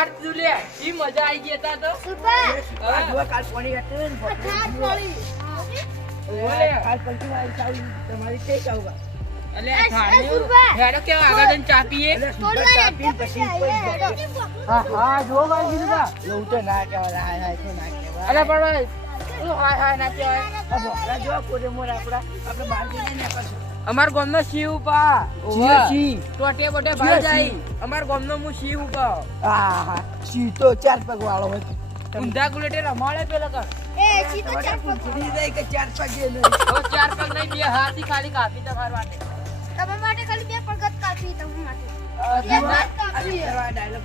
પાડ તું લે. ઈ મજા આવી ગઈ તા. તો સુપર આ જુઓ, કાલ પોણી હતું ને, પઠાણ જુઓ. ઓલે. કાલ પલટી વાળી ચાવી તમારી કઈ આવું અલે સુરભા. હેડો કે આગળ જઈને ચા પીએ? ચા પછી. હા હા જો ભાઈ કીધું તા એવું તો ના કહેવાય હાય હાય તો ના કહેવાય. અલે પણ તું હાય હાય ના ને અમાર શિવ પા શિવ, શિવ. ટોટે બોટે ભાઈ જાય. અમાર અમાર ગામનો હું શિવ પા હા હા. સી તો ચાર પગ વાળો હોય. ઊંધા ગુલેટે રમાડે પેલા કર એ, સીધો ચાર પગ. પૂછડી જાય કે ચાર પગે નહીં હવે ચાર પગ નહીં બે હાથી ખાલી કાપી તમાર માટે. તમારા માટે ખાલી બે પગ કાપી તમારા માટે તો ડાયલોગ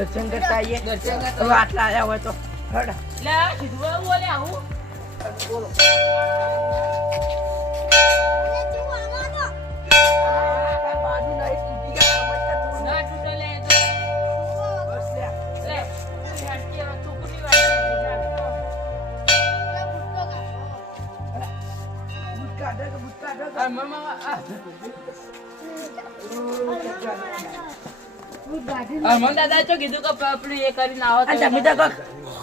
દર્શન કરતા આવીએ. દર્શન કરતા આટલા આવ્યા હોય તો. હડ. બોલે આવું. બોલો. આ બાજુ હરમન દાદા તો કીધું કે પેલું એ કરીને આવો તમે તો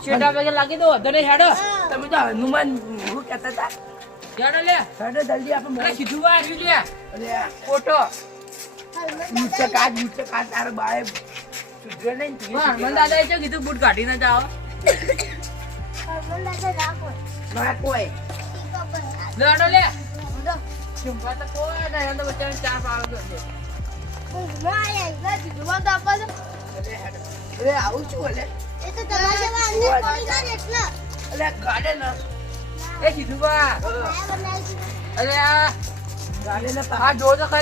છેટા પગે લાગી દો વધુ નહીં હેડો. તમે તો હનુમાન હું કહેતા હતા? હેડો લે. હેડો જલ્દી આપણે કીધું બા આવ્યું લે અરે ફોટો. નીચે કાઢ નીચે કાઢ તારો બાએ સુધરે નહીં ને તું એ હરમન સુધરે. તો કીધું બૂટ કાઢીને જાઓ ના કોઈ. લે હેડો લે. ચુંબા તો કોઈ નહીં તો બચારાને લે. ના આ ગાડે ના આ જો જાવું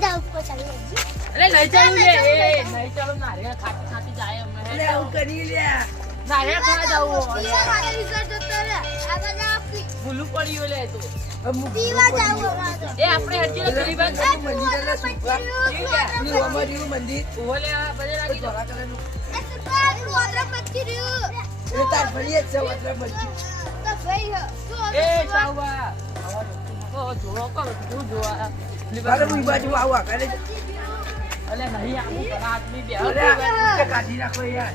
જાવ ચાલી અરે, લઈ ચાલું લે. લઈ ચાલું નારિયેળ ખાતી ખાતી જાય અમે. કરી લ્યા નારિયેળ ખાવા જાવું ભૂલું પડ્યું લે તો. એ આપણે. પેલું અમારું મંદિર. ઓલે આ બધે લાગી ધોળા કલરનું. એ સુપર આપણું પચ્ચી રહ્યું એટલે તાર ફરીએ છે વસ્ત્ર બચ્ચી. તો ભાઈ હ. એ ચાવા ઓ જોડો કર તું જોવા. મારે હું બાજુ આવું આ કરે અલે નહીં આવું આદમી બે અરે કાઢી નાખો યાર.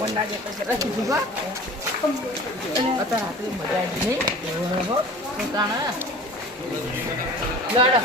થોડું સારું મન ના દેખાય છે. અરે કીધું બા અત્યારે રાત્રે મજા આવી નહીં. હો પોતાના લડ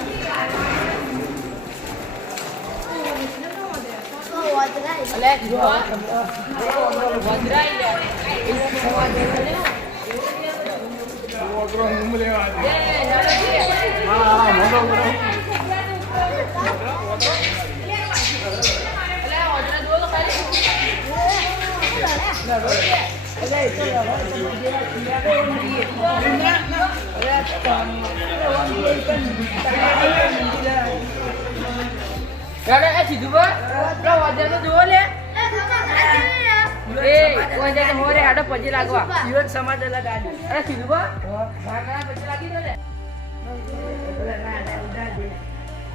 કીધું બા પેલો વજરા તો જુઓ લે એ વજરા તો હોરે હેડો પછી લાગવા જીવન સમાજ અલગ આડી.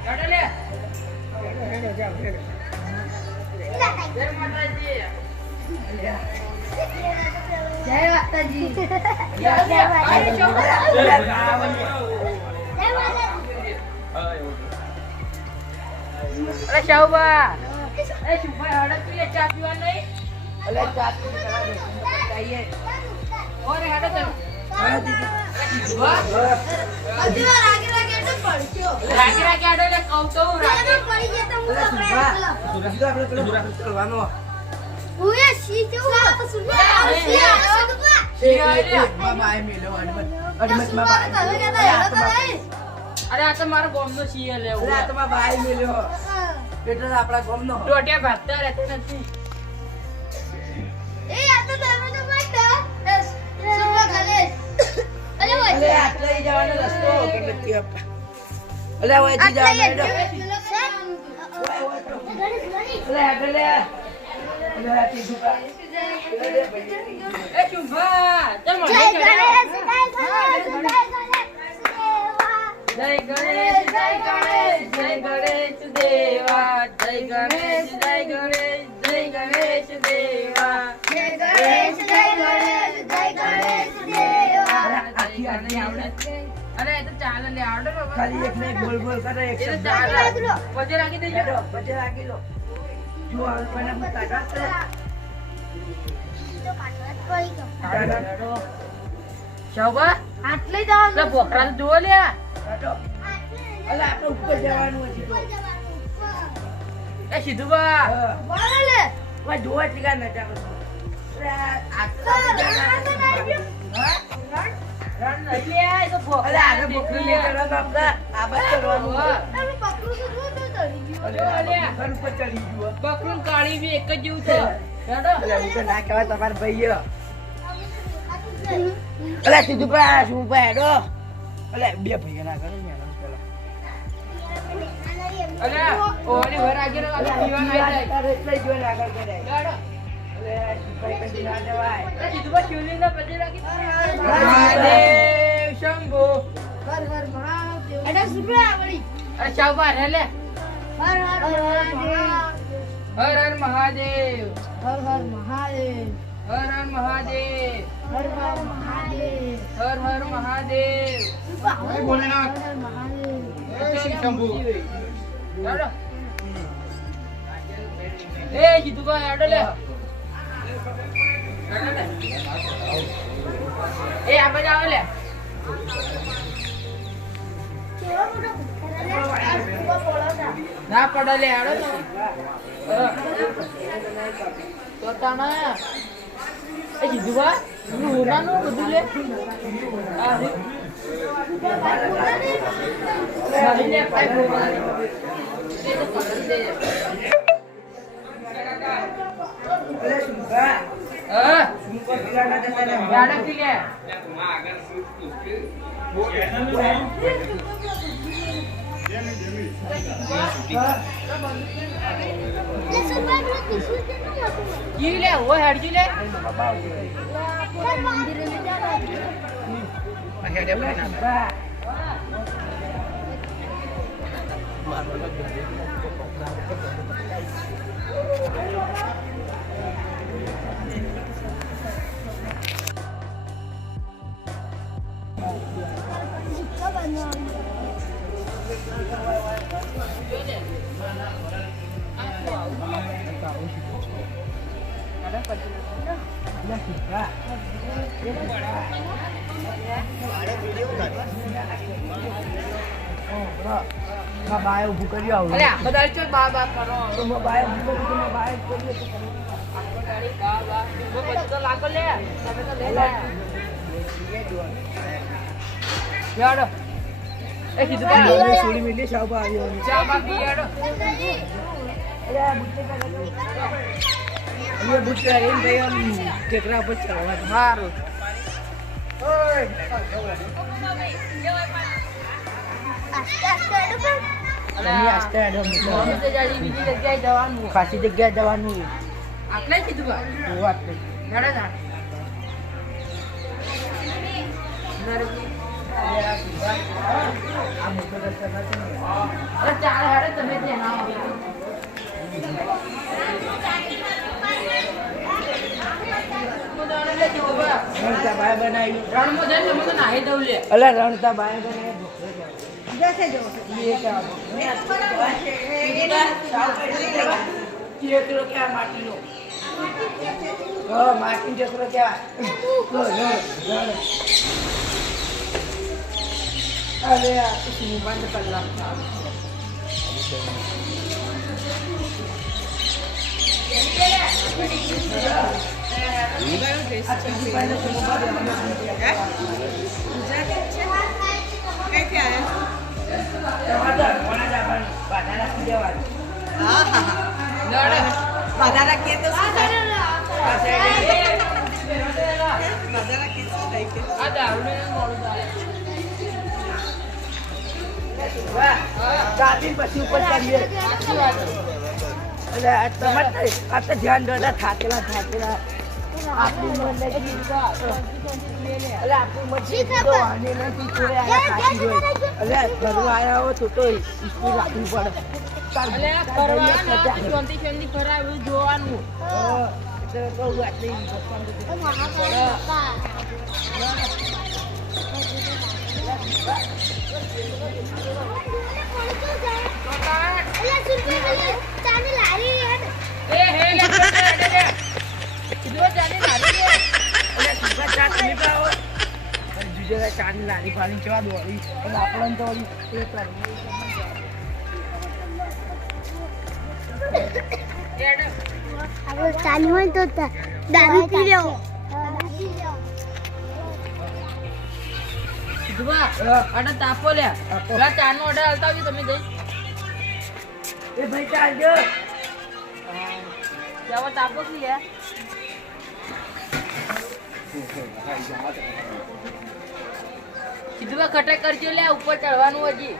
અરે લાગી. જય માતાજી. જય માતાજી. શાહુબા. એ શુભા હડક પીએ ચા પીવા નહીં? અલે ચા પી કરા દે. જઈએ. ઓરે હડો પડશો. રાખી રાખી આડો એટલે કહું તો તો. એમાં પડી જાય તો હું પકડાય. આપણે પેલો કહેતા હેડો તો નહીં. અરે આ તો મારો બોમ્બનો સીએ લેવો અરે આ તો બાબા આઈ મેલ્યો. એટલે આપણા ગામનો. ટોટિયા ભાગતા રહેતો નથી. એ આ તો તમે તો બટ સુપર સુનિયા અરે ઓય. અરે આટલે જવાનો રસ્તો ગણપતિ બાપા અલે ઓય જી જવાનો. અલે આગળ લે. અરે એ તો ચાલે લે આવડે બાબા ખાલી એક ને ગોલ ગોલ કરે એક ચાલે પછી રાખી દેજો. વજે રાખી લો. જો આ મને હું તાકાત તો આટલે જવાનું જુઓ લે. આપણે ઉપર જવાનું એ સીધું બા ઓય જોવા જ તો રણમાં તો નહીં ગયો. હા? રણ નહીં લે તો ભોકરા આગળ બોકરી લઈ જવાનું આપણે આ બસ કરવાનું. હા. બકરું કાળી બી એક જ જેવું છે. હું ના કહેવાય તમારા ભાઈઓ અલે સીધું પા શું પા અલે બે ભાઈઓ ના કરે ને અલે ઓલી વર આગળ અલે ના આગળ કરે. અલે ભાઈ કદી ના જવાય સીધું બા શિવલિંગ ના પછી રાખી. મહાદેવ. શંભુ. હર હર મહાદેવ. એડા વળી. અરે શાહબા રે લે હર હર મહાદેવ. હર હર મહાદેવ હર હર મહાદેવ. હર હર મહાદેવ હર હર મહાદેવ. હર હર મહાદેવ હર હર હર મહાદેવ. શ્રી શંભુ ચાલો એ હેડો કા એડલે એ આ બાજુ આવો લે કેવો મોટો ના પડે લે, હેડો તો હા. તો તાણા એ સીધું બા હોનાનું બધું લે આ રે. નહીં લે, ના ને ઓ હેડજી લે મંદિરે લઈ બાય ઊભું કર્યું આવું બધા ચો બા બા કરો તો બાય ઉભું કરી બાય કર્યું તો કરો બા બા બધું તો લાગો લે તમે તો લે યાડો એ કીધું કે છોડી મેલી સાહેબ આવ્યો ચા બા પી અરે બુટ્ટી અમે બુટ્ટે એમ ભાઈ આમ ટેકરા પર ચડવા સારું ખાસી આસ્તે જવાનું. હેડો કીધું અમે આસ્તે હેડો તમે મમ્મી તો જાજી બીજી જગ્યાએ જવાનું ખાસી જગ્યાએ જવાનું આટલે જ કીધું બા એ વાત છે. હેડો જા આ મોટો રસ્તો નથી ને. અરે ચાલ હેડો તમે ત્યાં ના આવો. રણમાં રણતા બાય બનાવ્યું જઈને તમે તો નાહી દઉં લે. અલા રણતા બાય બનાવ્યું. જશે જો. એ કે ચેતરો કે આ માટીનો? હા માર્ટિન જસરો કહેવાય લો, લો, લો. અરે આ બંધ કલાક બાધા પછી ઉપર કરીએ. એટલે આ આ ધ્યાન દોડા થાકેલા થાકેલા આપણી નહીં એ હે ચાની નાની પાણી આપણને તો એ. હોય તો દારૂ પી લેવો. આને તાપો લે. ચાનો ઓર્ડર આલતા આવજો તમે જઈ. એ ભાઈ ચાલજો. તાપો શું લે કીધું બા કરજો લે ઉપર ચડવાનું હજી.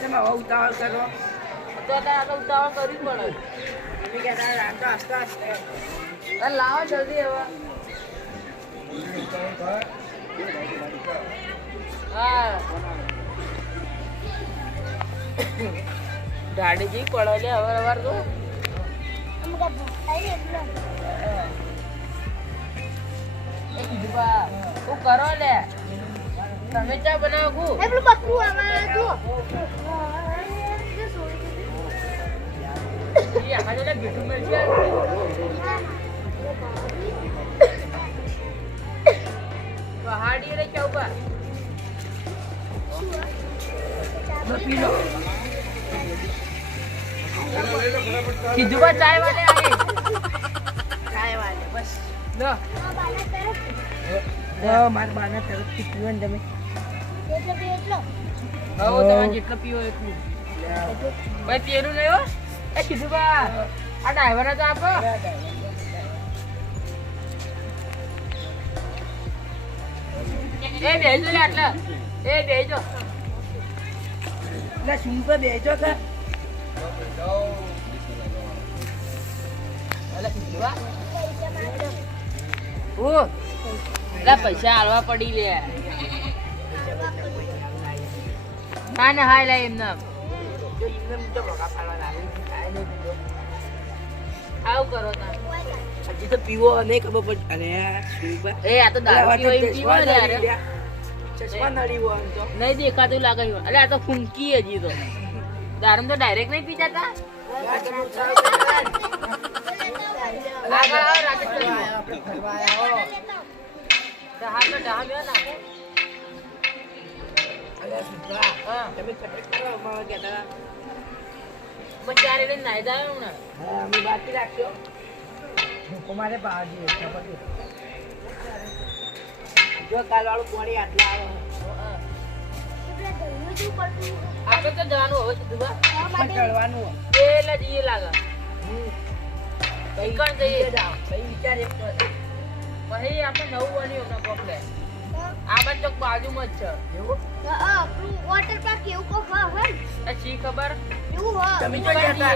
તમે બહુ ઉતાવળ કરો. તો તારે આ તો ઉતાવળ કરવી પડે. તમે કહેતા રામ તો આસ્તે આસ્તે. અરે લાવો જલ્દી હવે. હા. ગાડી જઈ પડે લે હવે અવાર તો તું કરો લે. તમે ચા બનાવો કુ પેલું બકરું આમાં એ મળશે પહાડી રે ચૌકા કીધું ચાય વાલે આગે કાંઈ બસ. લો. મારા બાના તરફથી પીવો ને તમે. એટલો પી એટલો. હવે તમે જેટલો પીવો એટલું ભાઈ નહીં હો એ કીધું બા આ ડ્રાઈવર તો આપો. એ બેજો લે આટલા. એ બેજો એટલે શું પર બેજો કે એટલે કીધું ઓ પૈસા હાલવા પડી લે. હા ને હાય લે એમને. આવું કરો હજી તો પીવો નહીં ખબર પડે અરે એ આ તો દારૂ પીવો એમ પીવો લે યાર. ચશ્મા નડી હોય તો. નહીં દેખાતું લાગે. એટલે આ તો ફૂંકી હજી તો. દારૂ તો ડાયરેક્ટ નહીં પી જતા યાર, તમે ઉઠાવો તો મારે. જો કાલ વાળું પાણી આટલા આવે આપણે તો જવાનું હવે કીધું ચડવાનું એટલે જઈએ લાગે હમ. કણ જઈએ. પછી આપણે નવું બન્યું હમણાં કોકલે આ બાજુ ચોક બાજુમાં જ છે એવું? વોટર પાર્ક એવું કોક હોય આ શી ખબર એવું હોય તમે ક્યાં હતા?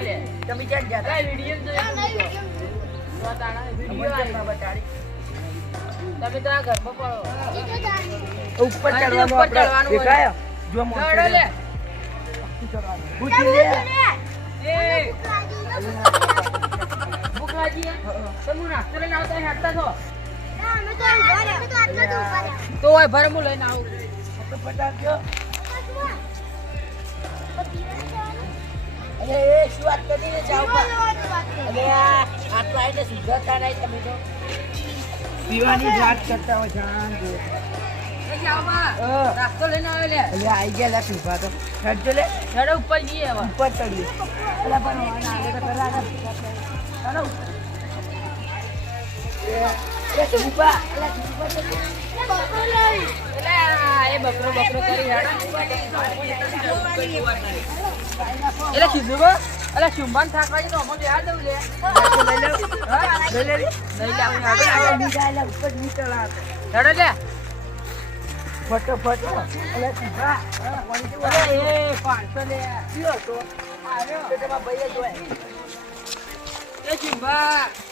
તમે ક્યાં? આ વીડિયો જોયો ના, વીડિયો ના. બતાડી? તમે તો આ ઘરમાં પડો. ઉપર ચડવાનું ઉપર આપણે. ચડવાનું. દેખાય? જો મોટું લડો લે ચડવાનું. પૂછી લે. એ તમે નાસ્તો લઈને આવતા છો. તો ઊભા ઊભા હોય ભરે હું આવું? અરે એ શું વાત કરી જાવ. અરે આટલા આવીને સુધરતા નહીં તમે તો? પીવાની વાત કરતા હોય જાણ લઈને આવ્યો લે. એટલે આઈ ગયા લા પીવા તો હેડજો લે. હેડો ઉપર જઈએ હવે. ઉપર ચડીએ. એટલે પણ આવે આગળ એટલે કીધું બા એટલે ચુંબન થાકવા તો અમને યાદ દઉં લે લઈ લો લઈ લે ફટો ફટો સુપા પાણી અરે એ પાંચસો લે કયો તો આવ્યો તો તમારા ભાઈએ જોય એ ચુંબા.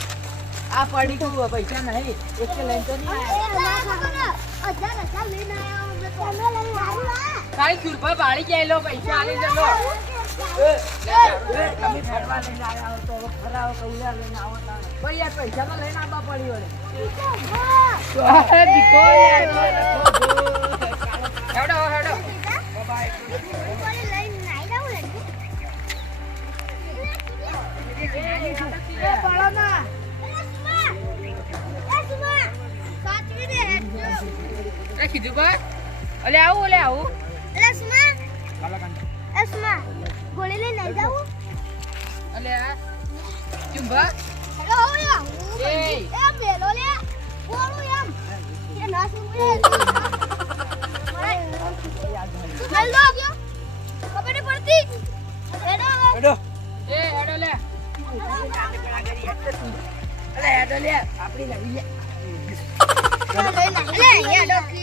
આ પડી ગયું પૈસા નહીં એક કે લઈને તો. કાંઈ સુરભા બાળી જાય લો પૈસા આલી દે લો. તમે ફરવા લઈને આવ્યા તો ફરાવો લઈને આવો તાણે. યાર પૈસા તો લઈને આવવા એ કીધું બા અલે આવું અલે આવું. ગોળી લઈને લઈ જાઉં અલે આ ચુંબા એ. એ મેલો લે. ગોળું એમ. કે ના સુને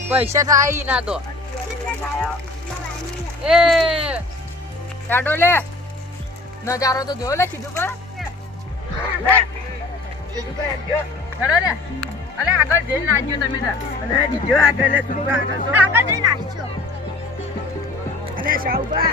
પૈસા થાય ના તો એ હેડો લે નજારો તો જોયો લે કીધું પર. હેડો લે અલે આગળ જઈને નાચજો તમે તાર અલે બીજો આગળ લે, તું આગળ તો. આગળ જઈ નાખજો અલે શાહુબા.